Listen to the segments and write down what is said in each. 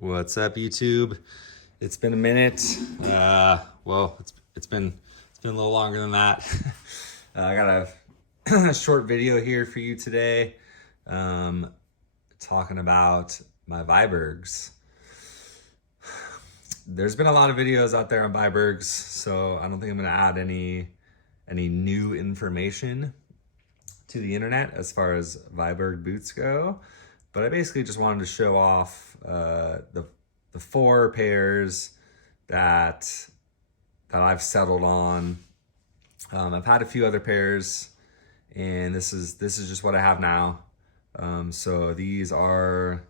What's up, YouTube? It's been a minute. Well, it's been a little longer than that. I got a short video here for you today, talking about my Vibergs. There's been a lot of videos out there on Vibergs, so I don't think I'm gonna add any new information to the internet as far as Viberg boots go. But I basically just wanted to show off the four pairs that I've settled on. I've had a few other pairs, and this is just what I have now. So these are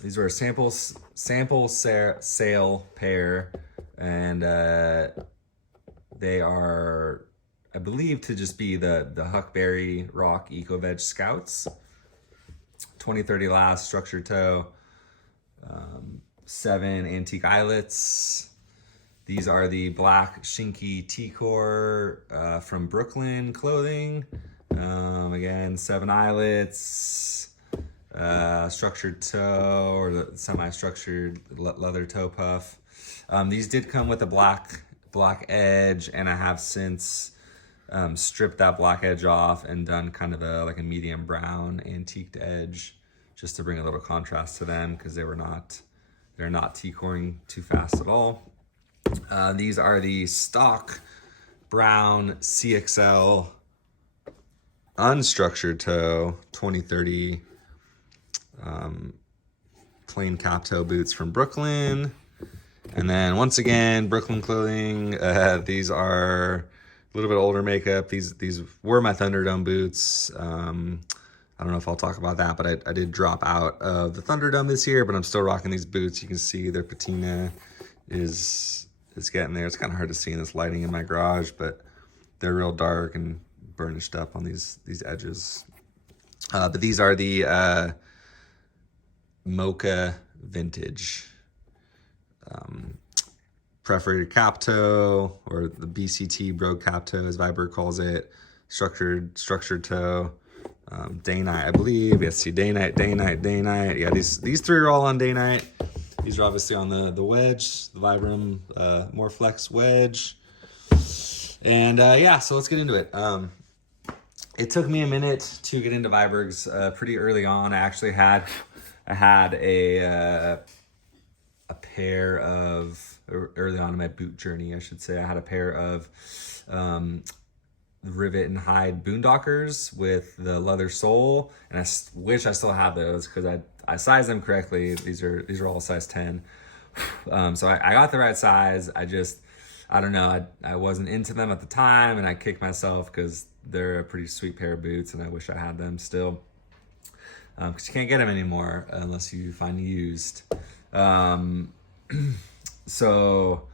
a sample sale pair, and they are, I believe, to just be the Huckberry Rock Eco Veg Scouts. 2030 last, structured toe, 7 antique eyelets. These are the black Shinky T-Core from Brooklyn Clothing. Again, 7 eyelets, structured toe, or the semi-structured leather toe puff. These did come with a black edge, and I have since stripped that black edge off and done kind of a medium brown antiqued edge, just to bring a little contrast to them, because they're not T-coring too fast at all. These are the stock brown CXL unstructured toe 2030 plain cap toe boots from Brooklyn. And then once again, Brooklyn Clothing. These are a little bit older makeup. These were my Thunderdome boots. I don't know if I'll talk about that, but I did drop out of the Thunderdome this year, but I'm still rocking these boots. You can see their patina is getting there. It's kind of hard to see in this lighting in my garage, but they're real dark and burnished up on these edges. But these are the Mocha Vintage perforated cap toe, or the BCT brogue cap toe as Viberg calls it. Structured toe. Day night, I believe. Yes, see, day night. Yeah, these three are all on day night. These are obviously on the wedge, the Vibram More Flex wedge. And yeah, so let's get into it. It took me a minute to get into Vibergs. Pretty early on, I actually had a pair of, early on in my boot journey, I should say, I had a pair of rivet and hide boondockers with the leather sole, and I wish I still have those, because I sized them correctly. These are all size 10. So I got the right size. I don't know, I wasn't into them at the time, and I kicked myself because they're a pretty sweet pair of boots, and I wish I had them still, because you can't get them anymore unless you find used. So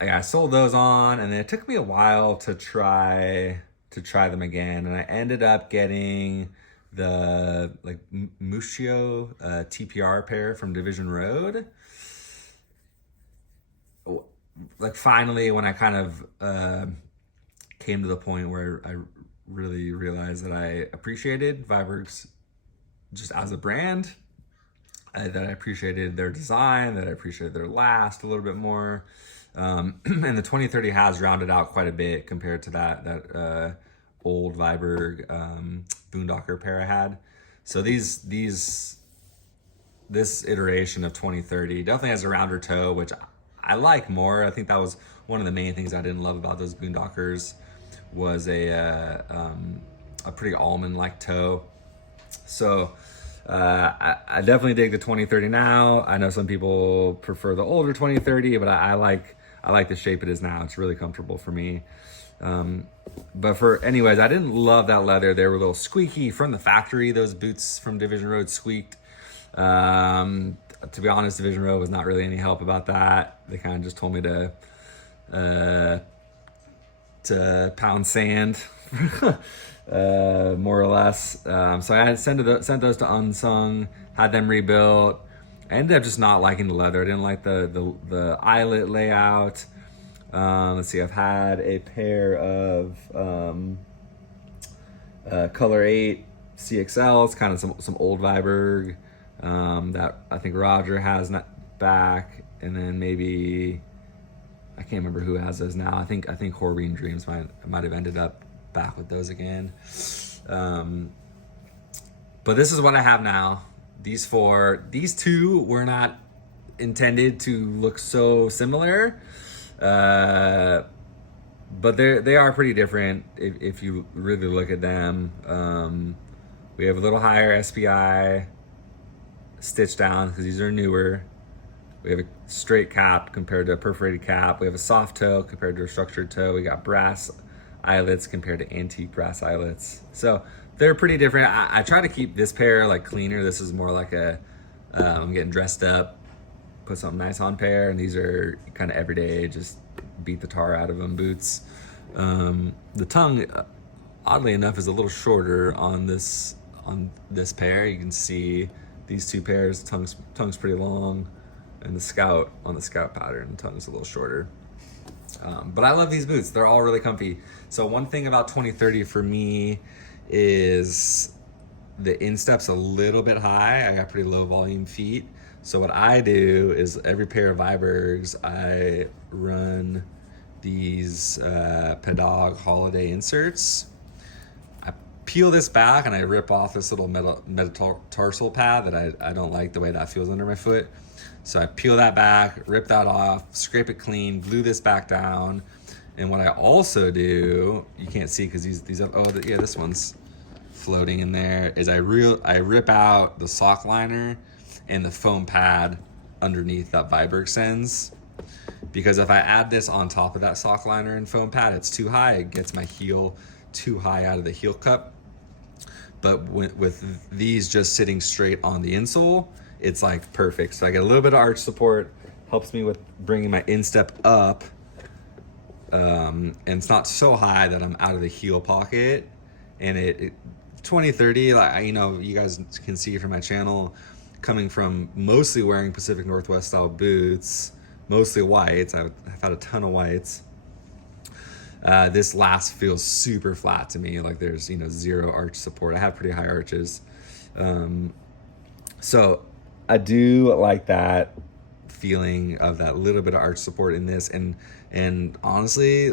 I sold those on, and then it took me a while to try them again, and I ended up getting the Mushio TPR pair from Division Road. Finally, when I kind of came to the point where I really realized that I appreciated Vibergs just as a brand, that I appreciated their design, that I appreciated their last a little bit more. And the 2030 has rounded out quite a bit compared to that old Viberg boondocker pair I had. So this iteration of 2030 definitely has a rounder toe, which I like more. I think that was one of the main things I didn't love about those boondockers, was a pretty almond-like toe. So I definitely dig the 2030 now. I know some people prefer the older 2030, but I like the shape it is now. It's really comfortable for me. But anyways, I didn't love that leather. They were a little squeaky from the factory. Those boots from Division Road squeaked. To be honest, Division Road was not really any help about that. They kind of just told me to pound sand, more or less. So I had sent those to Unsung, had them rebuilt. I ended up just not liking the leather. I didn't like the eyelet layout. Let's see, I've had a pair of Color 8 CXLs, kind of some old Viberg. that I think Roger has back, and then maybe I can't remember who has those now. I think Horbean Dreams might have ended up back with those again. But this is what I have now. These two were not intended to look so similar, but they are pretty different if you really look at them. We have a little higher SPI stitch down because these are newer. We have a straight cap compared to a perforated cap. We have a soft toe compared to a structured toe. We got brass eyelets compared to antique brass eyelets. So they're pretty different. I try to keep this pair like cleaner. This is more like I'm getting dressed up, put something nice on pair, and these are kind of everyday, just beat the tar out of them boots. The tongue, oddly enough, is a little shorter on this pair. You can see these two pairs, tongue's pretty long, and the scout pattern, the tongue's a little shorter. But I love these boots. They're all really comfy. So one thing about 2030 for me is the instep's a little bit high. I got pretty low volume feet. So what I do is every pair of Vibergs, I run these Pedog holiday inserts. I peel this back and I rip off this little metatarsal pad that I don't like the way that feels under my foot. So I peel that back, rip that off, scrape it clean, glue this back down. And what I also do, you can't see because this one's floating in there, is I rip out the sock liner and the foam pad underneath that Viberg sends. Because if I add this on top of that sock liner and foam pad, it's too high. It gets my heel too high out of the heel cup. But with these just sitting straight on the insole, it's like perfect. So I get a little bit of arch support, helps me with bringing my instep up. And it's not so high that I'm out of the heel pocket. And it 2030, like, you know, you guys can see from my channel, coming from mostly wearing Pacific Northwest style boots, mostly whites. I've had a ton of whites. This last feels super flat to me. Like there's, zero arch support. I have pretty high arches. So I do like that feeling of that little bit of arch support in this. And honestly,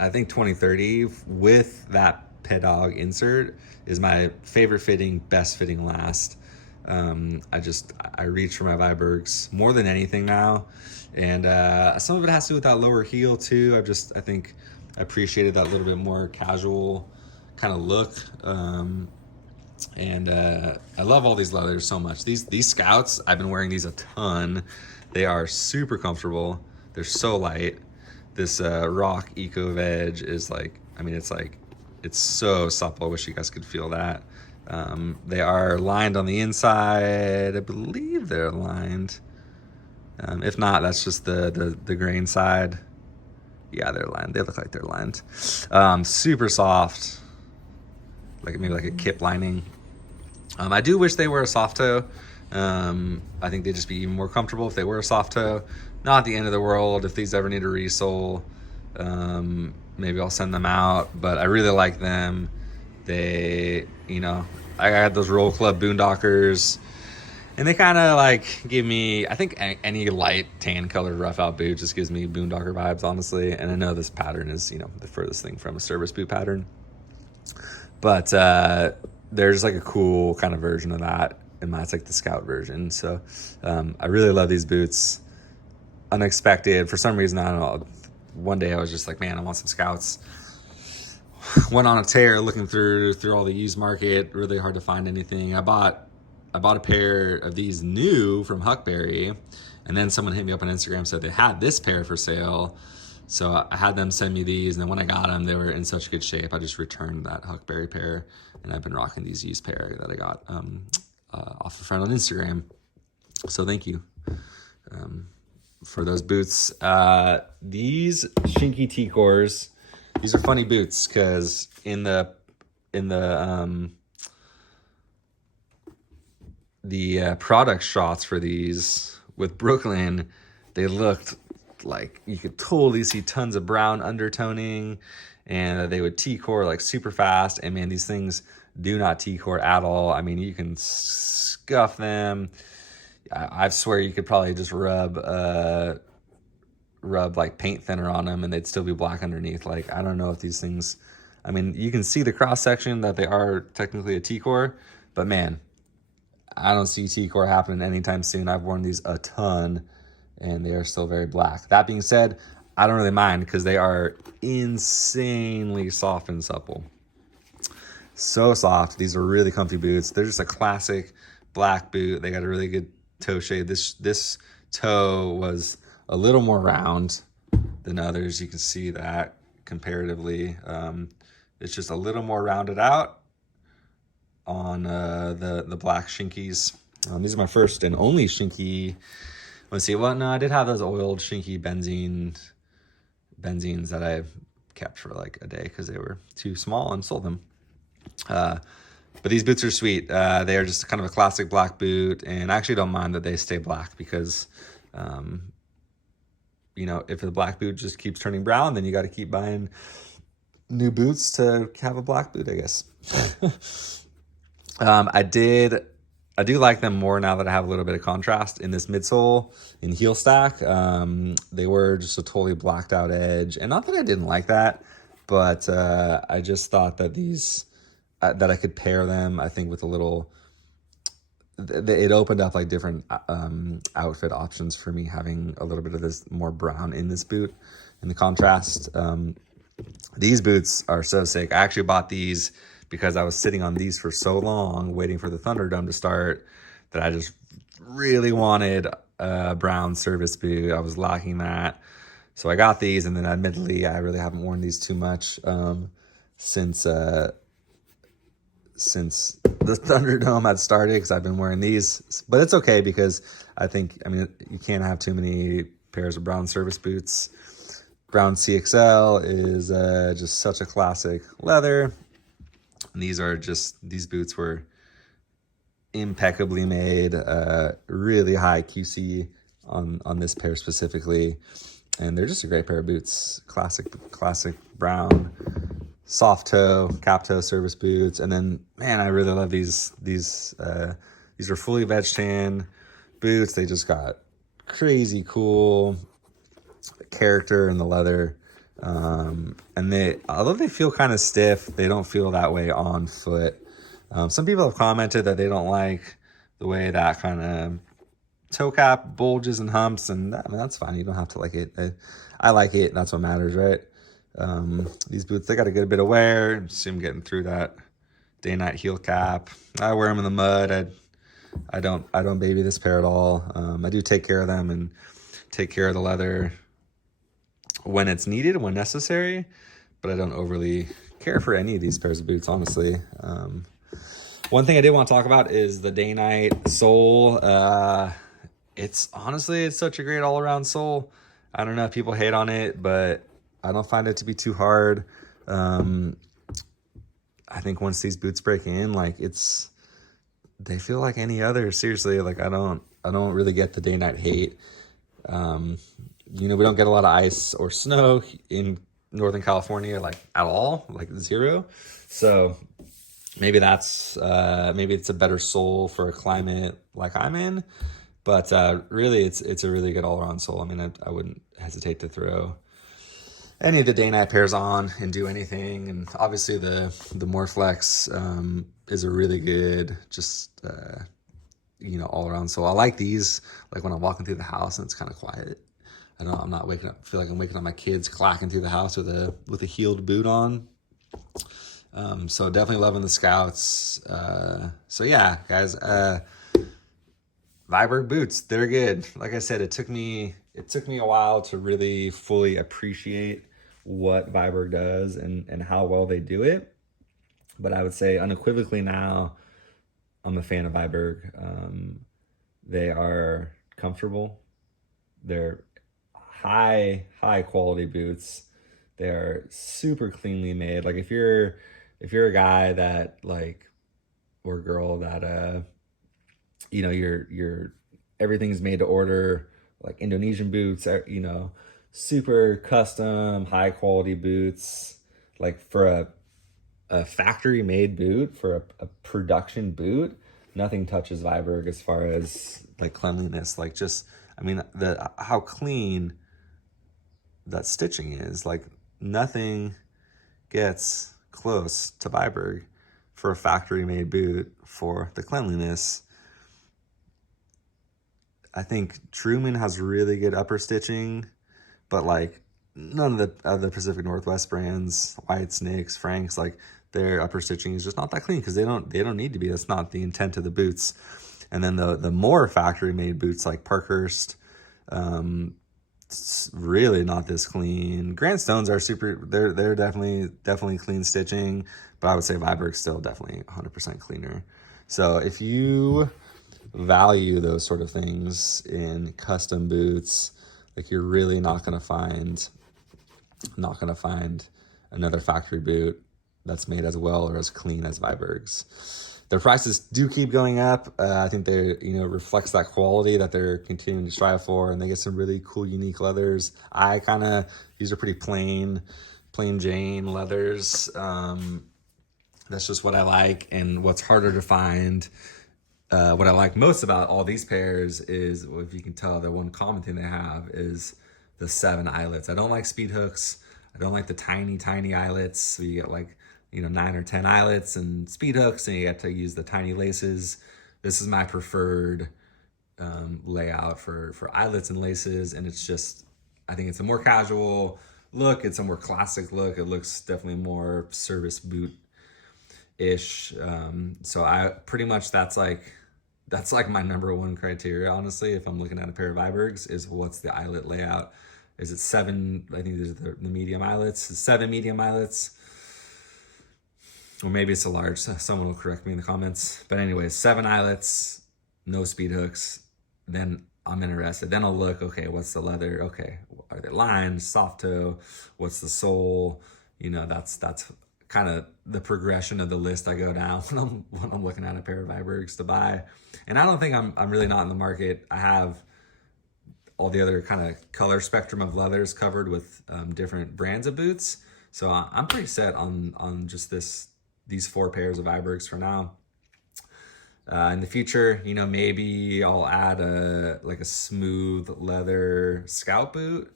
I think 2030 with that Pedog insert is my favorite fitting, best fitting last. I reach for my Vibergs more than anything now. And some of it has to do with that lower heel too. I think I appreciated that little bit more casual kind of look. And I love all these leathers so much. These Scouts, I've been wearing these a ton. They are super comfortable. They're so light. This Rock Eco Veg is it's so supple. I wish you guys could feel that. They are lined on the inside. I believe they're lined. If not, that's just the grain side. Yeah, they're lined. They look like they're lined. Super soft, maybe like a kip lining. I do wish they were a soft toe. I think they'd just be even more comfortable if they were a soft toe. Not the end of the world. If these ever need a resole, maybe I'll send them out. But I really like them. They, I had those Roll Club Boondockers, and they kind of give me, I think any light tan colored rough out boot just gives me Boondocker vibes, honestly. And I know this pattern is, the furthest thing from a service boot pattern. But there's a cool kind of version of that, and that's the Scout version. So I really love these boots. Unexpected. For some reason, I don't know, one day I was just man, I want some Scouts. Went on a tear looking through all the used market. Really hard to find anything. I bought a pair of these new from Huckberry, and then someone hit me up on Instagram, said they had this pair for sale. So I had them send me these, and then when I got them, they were in such good shape. I just returned that Huckberry pair, and I've been rocking these used pair that I got off a friend on Instagram. So thank you for those boots. These Shinky T-Cores, these are funny boots because in the product shots for these with Brooklyn, they looked like you could totally see tons of brown undertoning, and they would T-core super fast. And man, these things do not T-core at all. I mean, you can scuff them. I swear you could probably just rub like paint thinner on them and they'd still be black underneath. Like, I don't know if these things, I mean, you can see the cross section that they are technically a T-core, but man, I don't see T-core happening anytime soon. I've worn these a ton and they are still very black. That being said, I don't really mind because they are insanely soft and supple. So soft. These are really comfy boots. They're just a classic black boot. They got a really good toe shape. This toe was a little more round than others. You can see that comparatively. It's just a little more rounded out on the black Shinkies. These are my first and only Shinky. Let's see. Well, no, I did have those oiled Shinky Benzines that I kept for like a day because they were too small and sold them. But these boots are sweet. They are just kind of a classic black boot, and I actually don't mind that they stay black because, you know, if the black boot just keeps turning brown, then you got to keep buying new boots to have a black boot, I guess. I do like them more now that I have a little bit of contrast in this midsole in heel stack. They were just a totally blacked out edge, and not that I didn't like that, but I just thought that these that I could pair them, I think, with a little. It opened up like different outfit options for me, having a little bit of this more brown in this boot, in the contrast. These boots are so sick. I actually bought these because I was sitting on these for so long, waiting for the Thunderdome to start, that I just really wanted a brown service boot. I was lacking that. So I got these, and then admittedly, I really haven't worn these too much since the Thunderdome had started, because I've been wearing these. But it's okay because I mean, you can't have too many pairs of brown service boots. Brown CXL is just such a classic leather. And these boots were impeccably made, really high QC on this pair specifically. And they're just a great pair of boots. Classic brown, soft toe, cap toe service boots. And then, man, I really love these. These are fully veg tan boots. They just got crazy cool character in the leather. And although they feel kind of stiff, they don't feel that way on foot. Some people have commented that they don't like the way that kind of toe cap bulges and humps, and I mean, that's fine. You don't have to like it. I like it. That's what matters, right? These boots, they got a good bit of wear. See them getting through that day-night heel cap. I wear them in the mud. I don't baby this pair at all. I do take care of them and take care of the leather when it's needed, when necessary, but I don't overly care for any of these pairs of boots, honestly. One thing I did want to talk about is the day-night sole. It's such a great all-around sole. I don't know if people hate on it, but I don't find it to be too hard. I think once these boots break in, like they feel like any other. Seriously, like I don't really get the day-night hate. You know, we don't get a lot of ice or snow in Northern California, like at all, like zero. So maybe it's a better sole for a climate like I'm in. But really, it's a really good all-around sole. I mean, I wouldn't hesitate to throw any of the day-night pairs on and do anything. And obviously, the Moreflex is a really good, just all-around sole. I like these, like when I'm walking through the house and it's kind of quiet. I'm not waking up. Feel like I'm waking up my kids clacking through the house with a heeled boot on. So definitely loving the Scouts. So yeah, guys. Viberg boots, they're good. Like I said, it took me a while to really fully appreciate what Viberg does and how well they do it. But I would say unequivocally now, I'm a fan of Viberg. They are comfortable. They're high quality boots. They're super cleanly made. Like if you're a guy that or girl that you're everything's made to order, like Indonesian boots, super custom, high quality boots, like for a factory made boot, for a production boot, nothing touches Viberg as far as like cleanliness. Like just, I mean, how clean that stitching is. Like nothing gets close to Viberg for a factory made boot for the cleanliness. I think Truman has really good upper stitching, but like none of the Pacific Northwest brands, Whites, Nicks, Franks, like their upper stitching is just not that clean because they don't need to be. That's not the intent of the boots. And then the more factory made boots like Parkhurst, it's really not this clean. Grant Stones are super. They're definitely clean stitching, but I would say Viberg's still definitely 100% cleaner. So if you value those sort of things in custom boots, like you're really not gonna find another factory boot that's made as well or as clean as Viberg's. Their prices do keep going up. I think they, reflects that quality that they're continuing to strive for, and they get some really cool, unique leathers. These are pretty plain Jane leathers. That's just what I like, and what's harder to find. What I like most about all these pairs is, well, if you can tell, the one common thing they have is the 7 eyelets. I don't like speed hooks. I don't like the tiny eyelets. So you get like, 9 or 10 eyelets and speed hooks, and you get to use the tiny laces. This is my preferred layout for eyelets and laces, and it's just, I think it's a more casual look. It's a more classic look. It looks definitely more service boot-ish. So I pretty much, that's like my number one criteria, honestly, if I'm looking at a pair of Vibergs, is what's the eyelet layout. Is it 7? I think there's the medium eyelets. It's 7 medium eyelets. Or maybe it's a large. Someone will correct me in the comments. But anyways, 7 eyelets, no speed hooks. Then I'm interested. Then I'll look, okay, what's the leather? Okay, are they lined, soft toe? What's the sole? That's kind of the progression of the list I go down when I'm looking at a pair of Vibergs to buy. And I don't think I'm really not in the market. I have all the other kind of color spectrum of leathers covered with different brands of boots. So I'm pretty set on just these 4 pairs of Vibergs for now. In the future, maybe I'll add a smooth leather scout boot.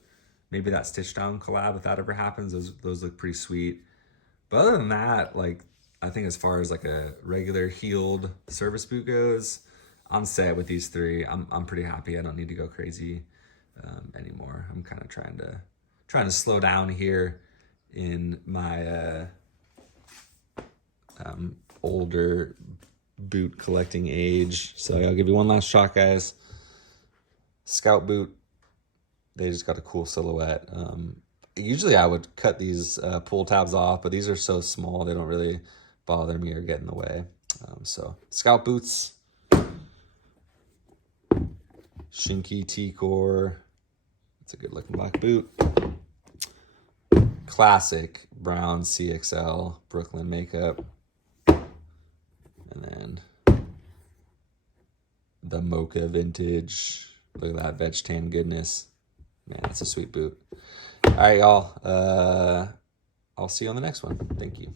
Maybe that stitch down collab, if that ever happens. Those look pretty sweet. But other than that, I think as far as a regular heeled service boot goes, I'm set with these 3. I'm pretty happy. I don't need to go crazy anymore. I'm kind of trying to slow down here in my older boot collecting age. So I'll give you one last shot, guys. Scout boot. They just got a cool silhouette. Usually I would cut these pull tabs off, but these are so small they don't really bother me or get in the way. So Scout boots, Shinky T-Core. It's a good looking black boot. Classic brown CXL Brooklyn makeup. And then the Mocha vintage. Look at that veg tan goodness. Man, that's a sweet boot. All right, y'all. I'll see you on the next one. Thank you.